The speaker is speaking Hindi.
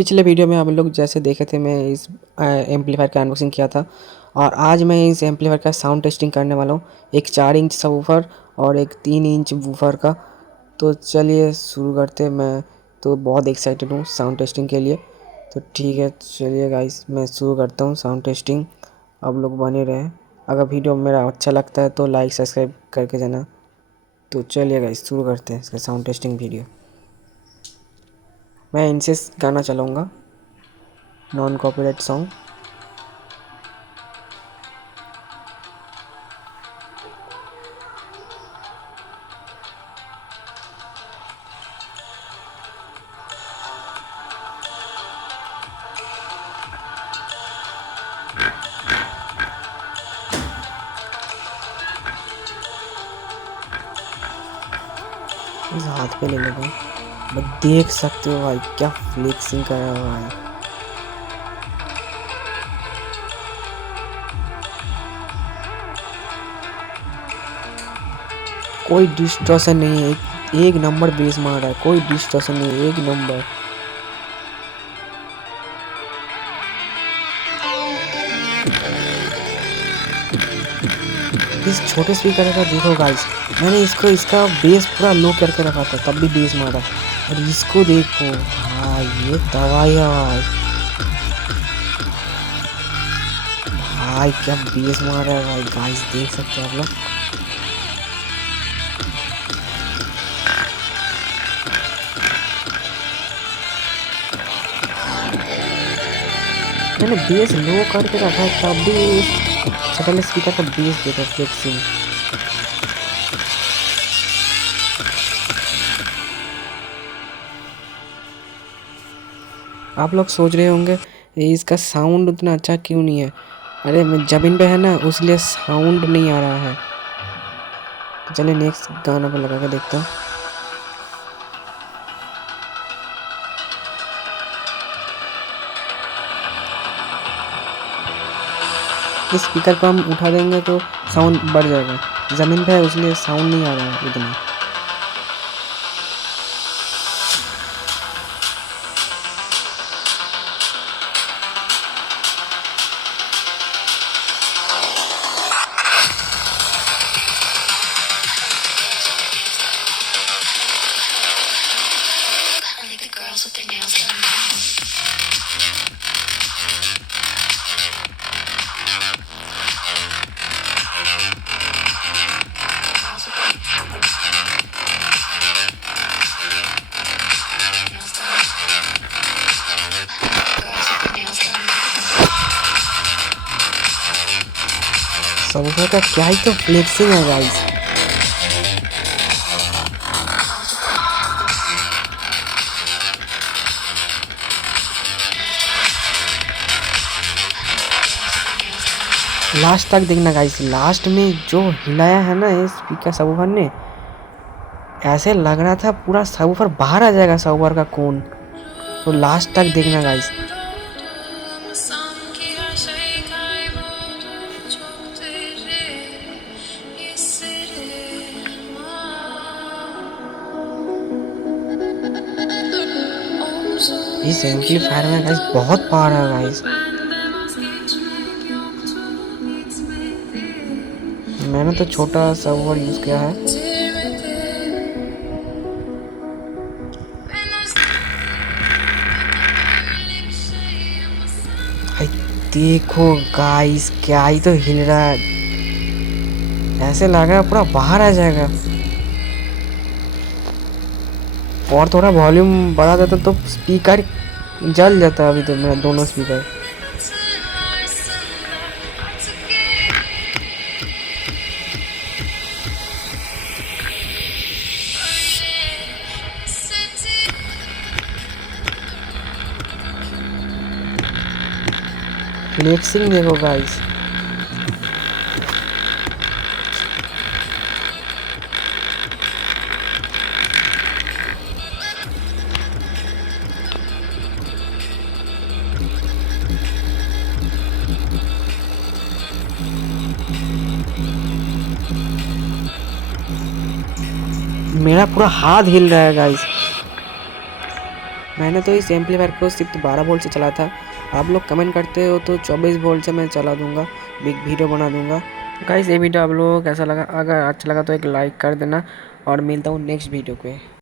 पिछले वीडियो में आप लोग जैसे देखे थे, मैं इस एम्पलीफायर का अनबॉक्सिंग किया था और आज मैं इस एम्पलीफायर का साउंड टेस्टिंग करने वाला हूँ। एक 4 इंच सबवूफर और एक 3 इंच वूफर का। तो चलिए शुरू करते हैं। मैं तो बहुत एक्साइटेड हूँ साउंड टेस्टिंग के लिए। तो ठीक है, चलिए गाइस मैं शुरू करता हूँ साउंड टेस्टिंग। आप लोग बने रहें। अगर वीडियो मेरा अच्छा लगता है तो लाइक सब्सक्राइब करके जाना। तो चलिए गाइस शुरू करते हैं इसका साउंड टेस्टिंग वीडियो। मैं इनसे गाना चलाऊँगा, नॉन कॉपीराइट सॉन्ग। इस हाथ पे ले लेता हूँ। मैं देख सकते हो भाई क्या फ्लेक्सिंग करा हुआ है। कोई डिस्टॉर्शन नहीं है, एक नंबर बेस मार रहा है। कोई डिस्टॉर्शन नहीं है, एक नंबर। इस छोटे स्पीकर का देखो गाइस, मैंने इसका बेस पूरा लो करके रखा था तब भी बेस मारा। और इसको देखो भाई, ये दवाई है भाई। भाई क्या बेस मार रहा है भाई, गाइस देख सकते हैं आप लोग। मैंने बेस लो करके रखा है तब भी इस छोटे स्पीकर का बेस देखो फ्लेक्सिंग। आप लोग सोच रहे होंगे ये इसका साउंड उतना अच्छा क्यों नहीं है। अरे मैं जमीन पे है ना, उसलिए साउंड नहीं आ रहा है। तो चलिए नेक्स्ट गाना पे लगा के देखता हूँ। इस स्पीकर को हम उठा देंगे तो साउंड बढ़ जाएगा। ज़मीन पे है उसलिए साउंड नहीं आ रहा है इतना। सबवूफर का क्या ही तो फ्लेक्सिंग है गाइस। लास्ट तक देखना गाइस, लास्ट में जो हिलाया है ना इस स्पीकर सबवूफर ने, ऐसे लग रहा था पूरा सबवूफर बाहर आ जाएगा सबवूफर का कोन। तो लास्ट तक देखना गाइस। इस एम्पलीफायर में गाइस बहुत पावर है गाइस। मैंने तो छोटा सबवूफर यूज किया है। भाई देखो गाइस क्या ही तो हिल रहा है, ऐसे लग रहा है पूरा बाहर आ जाएगा। और थोड़ा वॉल्यूम बढ़ा देता तो स्पीकर जल जाता। अभी तो मेरा दोनों स्पीकर। फ्लेक्सिंग देखो गाइस। मेरा पूरा हाथ हिल रहा है गाइस। मैंने तो इस एम्पलीफायर को सिर्फ 12 वोल्ट से चला था। आप लोग कमेंट करते हो तो 24 वोल्ट से मैं चला दूंगा, बिग वीडियो बना दूंगा। गाइस ये वीडियो आप लोगों को कैसा लगा? अगर अच्छा लगा तो एक लाइक कर देना और मिलता हूँ नेक्स्ट वीडियो पे।